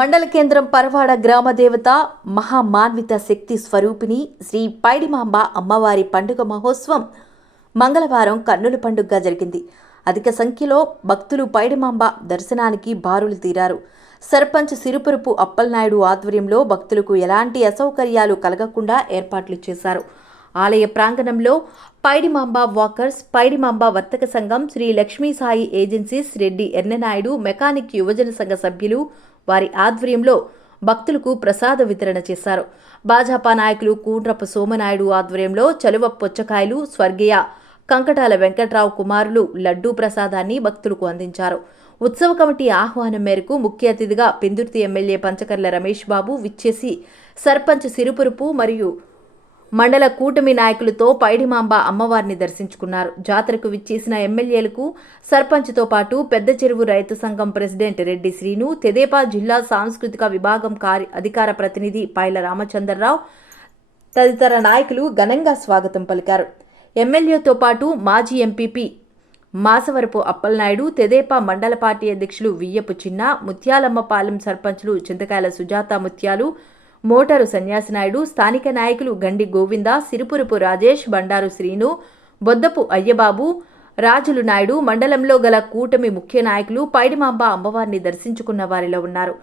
మండల కేంద్రం పరవాడ గ్రామ దేవత మహామాన్విత శక్తి స్వరూపిణి శ్రీ పైడిమాంబ అమ్మవారి పండుగ మహోత్సవం మంగళవారం కన్నుల పండుగగా జరిగింది. అధిక సంఖ్యలో భక్తులు పైడిమాంబ దర్శనానికి బారులు తీరారు. సర్పంచ్ సిరుపురుపు అప్పలనాయుడు ఆధ్వర్యంలో భక్తులకు ఎలాంటి అసౌకర్యాలు కలగకుండా ఏర్పాట్లు చేశారు. ఆలయ ప్రాంగణంలో పైడిమాంబ వాకర్స్ పైడిమాంబ వర్తక సంఘం శ్రీ లక్ష్మీ సాయి ఏజెన్సీస్ రెడ్డి ఎర్ననాయుడు మెకానిక్ యువజన సంఘ సభ్యులు వారి ఆధ్వర్యంలో భక్తులకు ప్రసాద వితరణ చేశారు. భాజపా నాయకులు కూండ్రప్ప సోమనాయుడు ఆధ్వర్యంలో చలువ పొచ్చకాయలు స్వర్గీయ కంకటాల వెంకట్రావు కుమారులు లడ్డూ ప్రసాదాన్ని భక్తులకు అందించారు. ఉత్సవ కమిటీ ఆహ్వానం మేరకు ముఖ్య అతిథిగా పెందుర్తి ఎమ్మెల్యే పంచకర్ల రమేష్ బాబు విచ్చేసి సర్పంచ్ సిరుపురుపు మరియు మండల కూటమి నాయకులతో పైడిమాంబ అమ్మవారిని దర్శించుకున్నారు. జాతరకు విచ్చేసిన ఎమ్మెల్యేలకు సర్పంచ్తో పాటు పెద్ద చెరువు రైతు సంఘం ప్రెసిడెంట్ రెడ్డి శ్రీను తెదేపా జిల్లా సాంస్కృతిక విభాగం కార్య అధికార ప్రతినిధి పైల రామచంద్రరావు తదితర నాయకులు ఘనంగా స్వాగతం పలికారు. ఎమ్మెల్యేతో పాటు మాజీ ఎంపీపీ మాసవరపు అప్పలనాయుడు తెదేపా మండల పార్టీ అధ్యక్షులు వియ్యపు చిన్న ముత్యాలమ్మపాలెం సర్పంచ్లు చింతకాయల సుజాత ముత్యాలు మోటారు సన్యాసినాయుడు స్థానిక నాయకులు గండి గోవింద సిరుపురుపు రాజేష్ బండారు శ్రీను బొద్దపు అయ్యబాబు రాజులు నాయుడు మండలంలో గల కూటమి ముఖ్య నాయకులు పైడిమాంబ అమ్మవారిని దర్శించుకున్న వారిలో ఉన్నారు.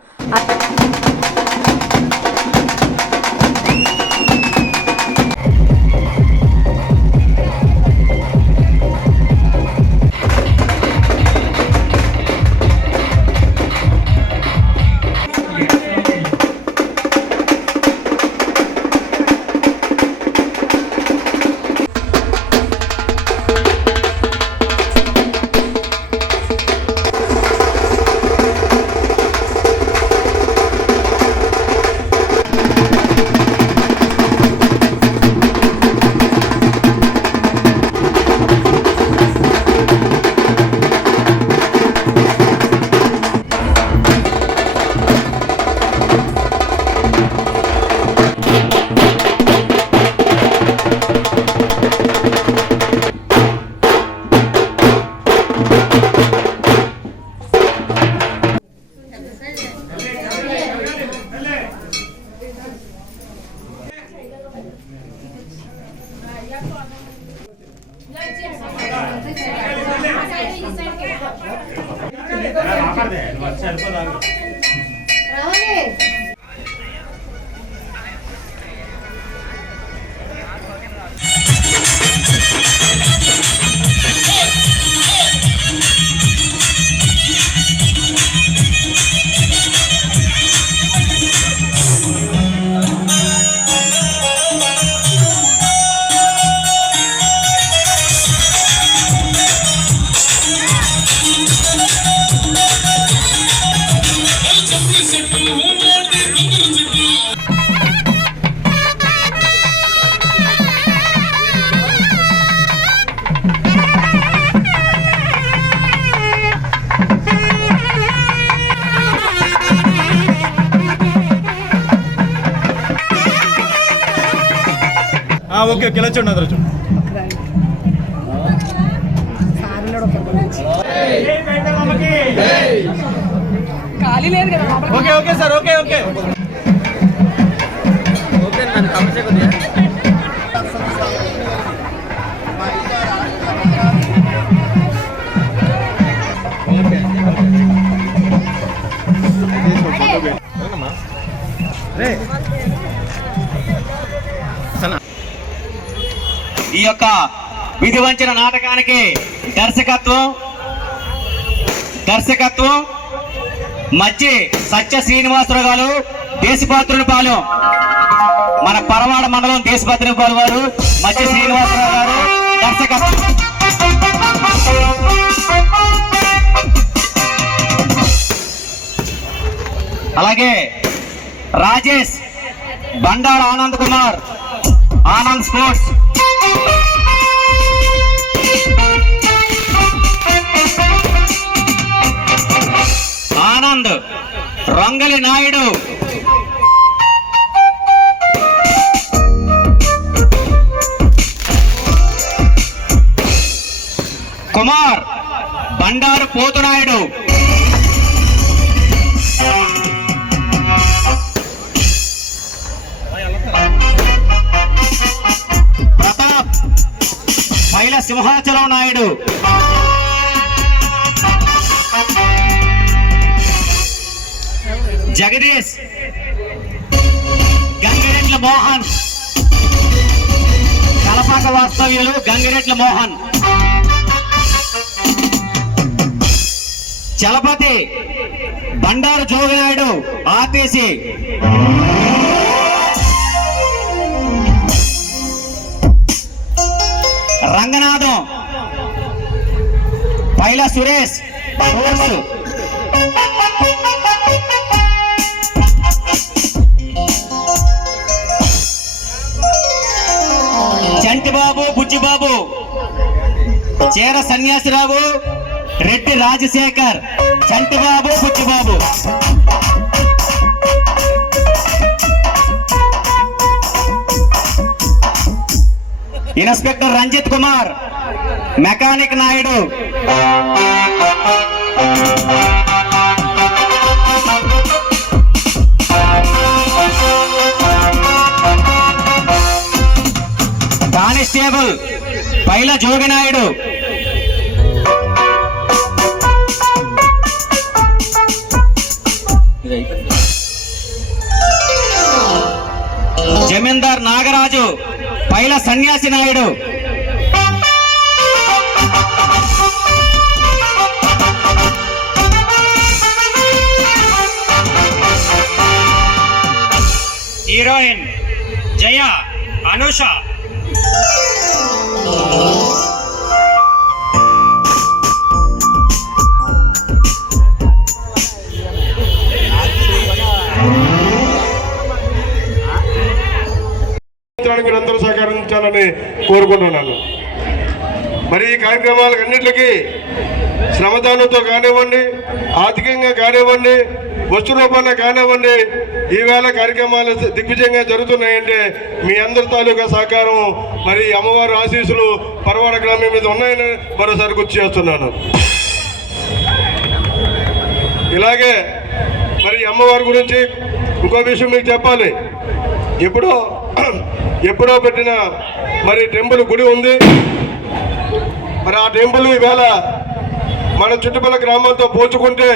ఓకే ఓకే చూడండి అందరూ చూడండి. ఖాళీ లేదు కదా. Okay okay. Sir okay okay రే ఈ యొక్క విధివంచిన నాటకానికి దర్శకత్వం దర్శకత్వం మధ్య సత్య శ్రీనివాసరావు గారు దేశపాత్రుని పాలెం. మన పరవాడ మండలం దేశపాత్రుని పాలెం వారు మధ్య శ్రీనివాసరావు గారు దర్శకత్వం. అలాగే రాజేష్ బండారు ఆనంద్ కుమార్ ఆనంద్ స్పోర్ట్స్. ఆనంద్ రంగలి నాయుడు. కుమార్ బండారు పోతునాయుడు. సింహాచలం నాయుడు. జగదీష్. గంగిరెట్ల మోహన్. కలపాక వాస్తవ్యులు Gangiretla Mohan. Chalapathi Bandaru Joginaidu RTC. Suresh source. Chantibabu Bujjibabu. Chera Sanyasirao Reddy Rajasekhar. Chantibabu Bujjibabu. Inspector Ranjith Kumar mechanic Naidu. Constable Paila Joginaidu. జమీందార్ నాగరాజు పైల సన్యాసి నాయుడు. హీరోయిన్ జయ అనుష. కార్యక్రమానికి మీరందరూ సహకరించాలని కోరుకుంటున్నాను. మరి ఈ కార్యక్రమాలకు అన్నింటికి శ్రమదానంతో కానివ్వండి ఆర్థికంగా కానివ్వండి వస్తు రూపంలో కానివ్వండి ఈవేళ కార్యక్రమాలు దిగ్విజయంగా జరుగుతున్నాయంటే మీ అందరి తాలూకా సహకారం మరి అమ్మవారి ఆశీస్సులు పరవాడ గ్రామం మీద ఉన్నాయని మరోసారి గుర్తు చేస్తున్నాను. ఇలాగే మరి అమ్మవారి గురించి ఇంకో విషయం మీకు చెప్పాలి. ఎప్పుడో ఎప్పుడో పెట్టిన మరి టెంపుల్ గుడి ఉంది. మరి ఆ టెంపుల్ ఈవేళ మన చుట్టుపక్కల గ్రామాలతో పోల్చుకుంటే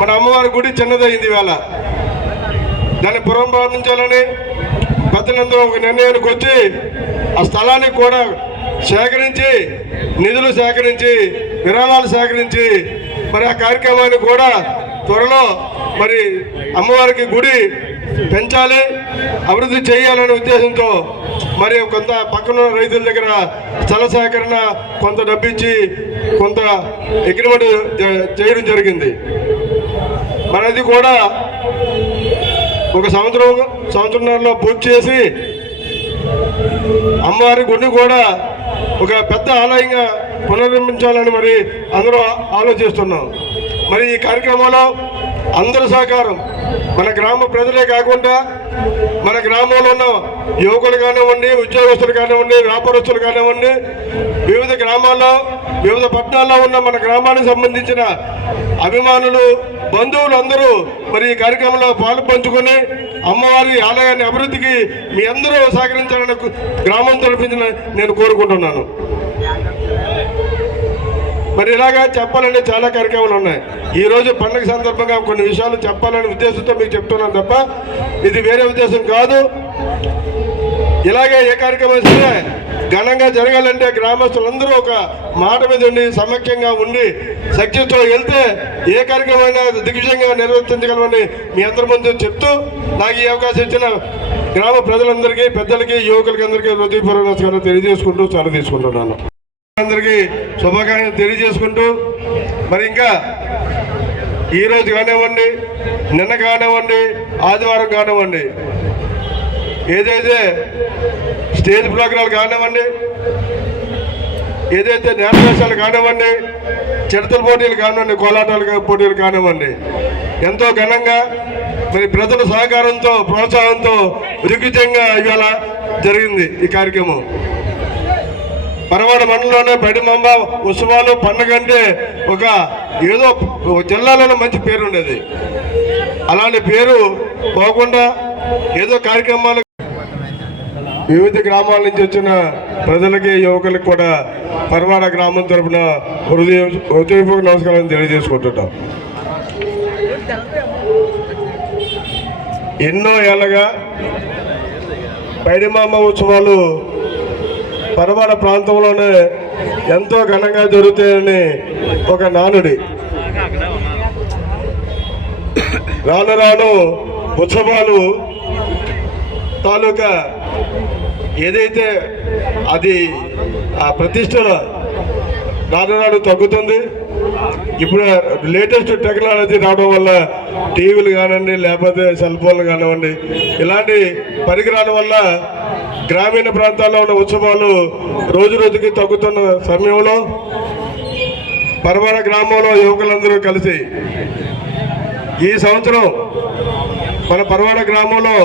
మన అమ్మవారి గుడి చిన్నదైంది ఈవేళ. దాన్ని పునఃప్రారంభించాలని పెద్దలందరూ ఒక నిర్ణయానికి వచ్చి ఆ స్థలాన్ని కూడా సేకరించి నిధులు సేకరించి విరాళాలు సేకరించి మరి ఆ కార్యక్రమాన్ని కూడా త్వరలో మరి అమ్మవారికి గుడి పెంచాలి అభివృద్ధి చేయాలనే ఉద్దేశంతో మరి కొంత పక్కన రైతుల దగ్గర స్థల సేకరణ కొంత డబ్బిచ్చి కొంత అగ్రిమెంట్ జ- చేయడం జరిగింది. మరి అది కూడా ఒక సంవత్సరం సంవత్సరంలో పూర్తి చేసి అమ్మవారి గుడిని కూడా ఒక పెద్ద ఆలయంగా పునర్నిర్మించాలని మరి అందరూ ఆలోచిస్తున్నాం. మరి ఈ కార్యక్రమంలో అందరి సహకారం మన గ్రామ ప్రజలే కాకుండా మన గ్రామంలో ఉన్న యువకులు కానివ్వండి ఉద్యోగస్తులు కానివ్వండి వ్యాపారస్తులు కానివ్వండి వివిధ గ్రామాల్లో వివిధ పట్టణాల్లో ఉన్న మన గ్రామానికి సంబంధించిన అభిమానులు బంధువులు అందరూ మరి ఈ కార్యక్రమంలో పాలు పంచుకొని అమ్మవారి ఆలయాన్ని అభివృద్ధికి మీ అందరూ సహకరించాలని గ్రామం తరపున నేను కోరుకుంటున్నాను. మరి ఇలాగా చెప్పాలంటే చాలా కార్యక్రమాలు ఉన్నాయి. ఈరోజు పండుగ సందర్భంగా కొన్ని విషయాలు చెప్పాలనే ఉద్దేశంతో మీకు చెప్తున్నాను తప్ప ఇది వేరే ఉద్దేశం కాదు. ఇలాగే ఏ కార్యక్రమం సరే ఘనంగా జరగాలంటే గ్రామస్తులందరూ ఒక మాట మీద ఉండి సమైక్యంగా ఉండి సక్సెస్తో వెళ్తే ఏ కార్యక్రమమైనా దిగ్విజయంగా నిర్వర్తించగలమని మీ అందరి ముందు చెప్తూ నాకు ఈ అవకాశం ఇచ్చిన గ్రామ ప్రజలందరికీ పెద్దలకి యువకులకి అందరికీ హృదయపూర్వక నమస్కారం తెలియజేసుకుంటూ సెలవు తీసుకుంటున్నాను. అందరికీ శుభాకాంక్షలు తెలియజేసుకుంటూ మరి ఇంకా ఈ రోజు కానివ్వండి నిన్న కానివ్వండి ఆదివారం కానివ్వండి ఏదైతే స్టేజ్ ప్రోగ్రాలు కానివ్వండి ఏదైతే నేరవేశాలు కానివ్వండి చిడతల పోటీలు కానివ్వండి కోలాటాలు పోటీలు కానివ్వండి ఎంతో ఘనంగా మరి ప్రజల సహకారంతో ప్రోత్సాహంతో దిగ్విజయంగా ఇవాళ జరిగింది ఈ కార్యక్రమం. పరవాడ మండలంలోనే బడిమంబ ఉత్సవాలు పండుగ అంటే ఒక ఏదో జిల్లాలోనే మంచి పేరు ఉండేది. అలాంటి పేరు పోకుండా ఏదో కార్యక్రమాలు వివిధ గ్రామాల నుంచి వచ్చిన ప్రజలకి యువకులకు కూడా పరవాడ గ్రామం తరపున హృదయ హృదయపూర్వక నమస్కారం తెలియజేసుకుంటున్నాం. ఎన్నో ఏళ్ళగా పైడిమామ ఉత్సవాలు పరవాడ ప్రాంతంలోనే ఎంతో ఘనంగా జరుగుతాయని ఒక నానుడి. రాను రాను ఉత్సవాలు తాలూకా ఏదైతే అది ఆ ప్రతిష్ట రాను తగ్గుతుంది ఇప్పుడు లేటెస్ట్ టెక్నాలజీ రావడం వల్ల టీవీలు కానివ్వండి లేకపోతే సెల్ ఫోన్లు కానివ్వండి ఇలాంటి పరికరాల వల్ల గ్రామీణ ప్రాంతాల్లో ఉన్న ఉత్సవాలు రోజు రోజుకి తగ్గుతున్న సమయంలో పరవాడ గ్రామంలో యువకులందరూ కలిసి ఈ సంవత్సరం మన పరవాడ గ్రామంలో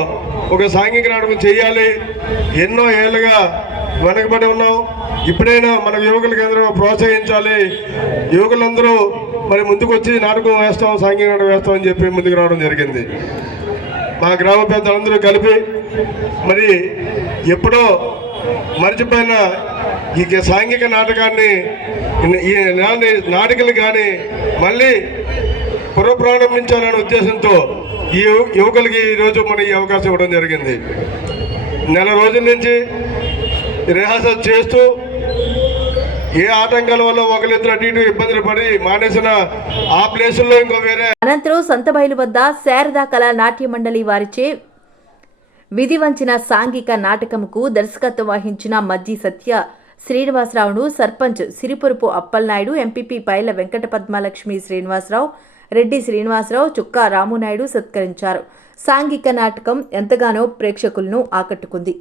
ఒక సాంఘిక నాటకం చేయాలి. ఎన్నో ఏళ్ళుగా వెనకబడి ఉన్నాం. ఇప్పుడైనా మన యువకుల కేంద్రం ప్రోత్సహించాలి. యువకులందరూ మరి ముందుకు వచ్చి నాటకం వేస్తాం సాంఘిక నాటకం వేస్తాం అని చెప్పి ముందుకు రావడం జరిగింది. మా గ్రామ పెద్దలందరూ కలిపి మరి ఎప్పుడో మర్చిపోయిన ఈ సాంఘిక నాటకాన్ని ఈ నాని- నాటికలు కానీ మళ్ళీ పునఃప్రారంభించాలనే ఉద్దేశంతో ఈ యువకులకి ఈరోజు మన ఈ అవకాశం ఇవ్వడం జరిగింది. నెల రోజుల నుంచి రిహార్సల్ చేస్తూ ఏ ఆటంకాల వల్ల ఒకరిద్దరు అటు ఇటు ఇబ్బందులు పడి మానేసిన ఆ ప్లేసుల్లో ఇంకో వేరే అనంతరం సంతబయలు వద్ద శారదా కళా నాట్య మండలి వారిచే విధి వంచిన సాంఘిక నాటకముకు దర్శకత్వం వహించిన మజ్జి సత్య శ్రీనివాసరావును సర్పంచ్ సిరిపురపు అప్పలనాయుడు ఎంపీపీ పైల వెంకట పద్మలక్ష్మి శ్రీనివాసరావు రెడ్డి శ్రీనివాసరావు చుక్కా రామునాయుడు సత్కరించారు. సాంఘిక నాటకం ఎంతగానో ప్రేక్షకులను ఆకట్టుకుంది.